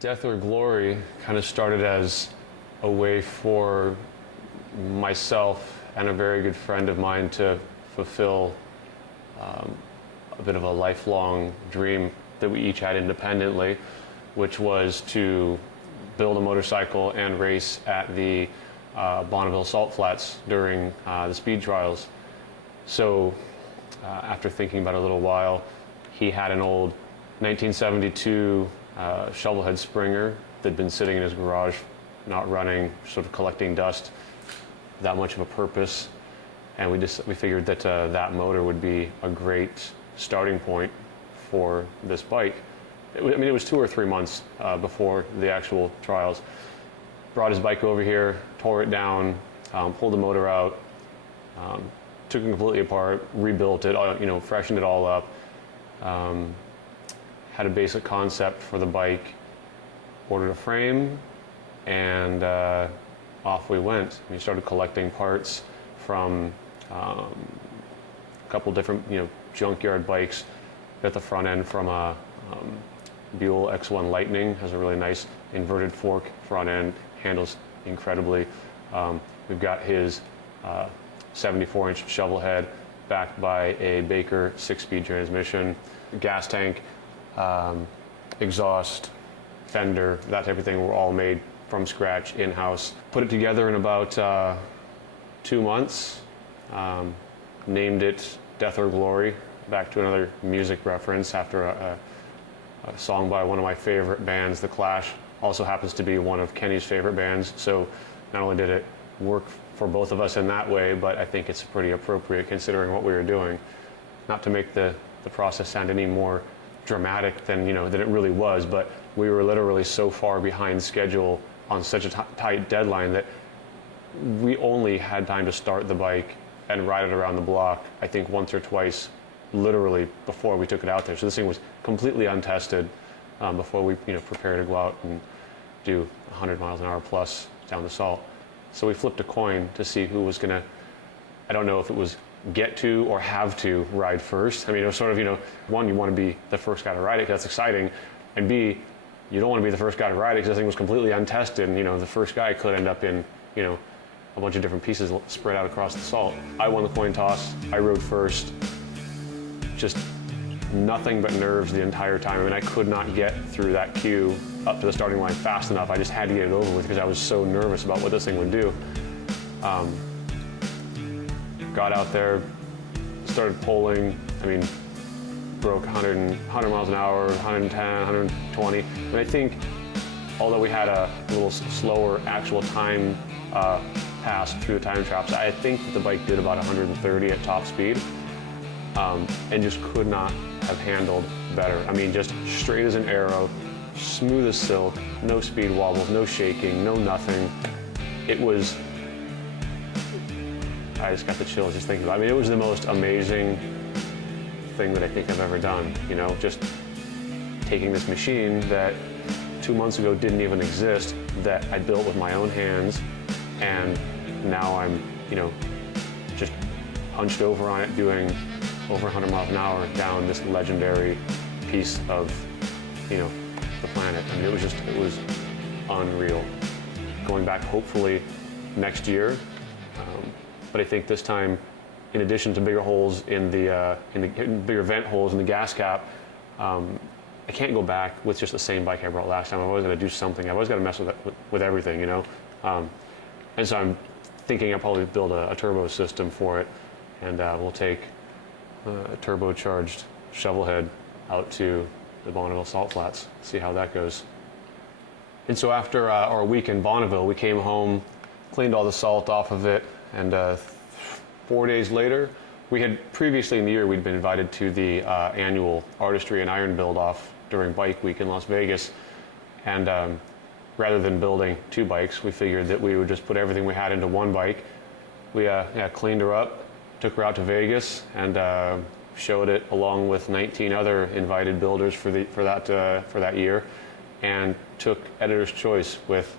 Death or Glory kind of started as a way for myself and a very good friend of mine to fulfill a bit of a lifelong dream that we each had independently, which was to build a motorcycle and race at the Bonneville Salt Flats during the speed trials. So after thinking about it a little while, he had an old 1972 shovelhead Springer that'd been sitting in his garage, not running, sort of collecting dust, that much of a purpose. And we figured that that motor would be a great starting point for this bike. It was 2 or 3 months before the actual trials. Brought his bike over here, tore it down, pulled the motor out, took it completely apart, rebuilt it, freshened it all up. Had a basic concept for the bike, ordered a frame, and off we went. We started collecting parts from a couple different, junkyard bikes at the front end from a Buell X1 Lightning. Has a really nice inverted fork front end, handles incredibly. We've got his 74-inch shovel head backed by a Baker 6-speed transmission, gas tank, exhaust, fender, that type of thing were all made from scratch in-house. Put it together in about 2 months, named it Death or Glory, back to another music reference after a song by one of my favorite bands, The Clash. Also happens to be one of Kenny's favorite bands, so not only did it work for both of us in that way, but I think it's pretty appropriate considering what we were doing. Not to make the process sound any more dramatic than it really was, but we were literally so far behind schedule on such a tight deadline that we only had time to start the bike and ride it around the block, I think once or twice, literally before we took it out there. So this thing was completely untested before we prepared to go out and do 100 miles an hour plus down the salt. So we flipped a coin to see who was gonna, I don't know if it was get to or have to ride first. I mean, it was sort of, one, you want to be the first guy to ride it because that's exciting, and B, you don't want to be the first guy to ride it because this thing was completely untested, and the first guy could end up in, a bunch of different pieces spread out across the salt. I won the coin toss, I rode first, just nothing but nerves the entire time. I mean, I could not get through that queue up to the starting line fast enough. I just had to get it over with because I was so nervous about what this thing would do. Got out there, started pulling, broke 100 miles an hour, 110, 120. And I think, although we had a little slower actual time pass through the time traps, I think that the bike did about 130 at top speed, and just could not have handled better. Just straight as an arrow, smooth as silk, no speed wobbles, no shaking, no nothing. It was, I just got the chills just thinking about it. It was the most amazing thing that I think I've ever done. Just taking this machine that 2 months ago didn't even exist, that I built with my own hands, and now I'm, just hunched over on it doing over 100 miles an hour down this legendary piece of, the planet. It was unreal. Going back hopefully next year, but I think this time, in addition to bigger holes in the bigger vent holes in the gas cap, I can't go back with just the same bike I brought last time. I've always got to do something. I've always got to mess with everything, and so I'm thinking I'll probably build a turbo system for it, and we'll take a turbocharged shovel head out to the Bonneville Salt Flats, see how that goes. And so after our week in Bonneville, we came home, cleaned all the salt off of it, and 4 days later, we had previously in the year, we'd been invited to the annual Artistry and Iron Build-Off during Bike Week in Las Vegas. And rather than building 2 bikes, we figured that we would just put everything we had into one bike. We cleaned her up, took her out to Vegas, and showed it along with 19 other invited builders for that year, and took editor's choice with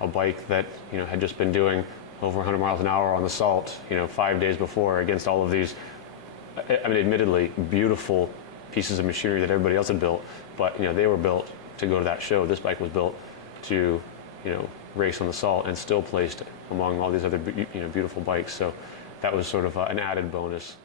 a bike that had just been doing over 100 miles an hour on the salt 5 days before, against all of these admittedly beautiful pieces of machinery that everybody else had built, but they were built to go to that show. This bike was built to, race on the salt, and still placed among all these other beautiful bikes. So that was sort of an added bonus.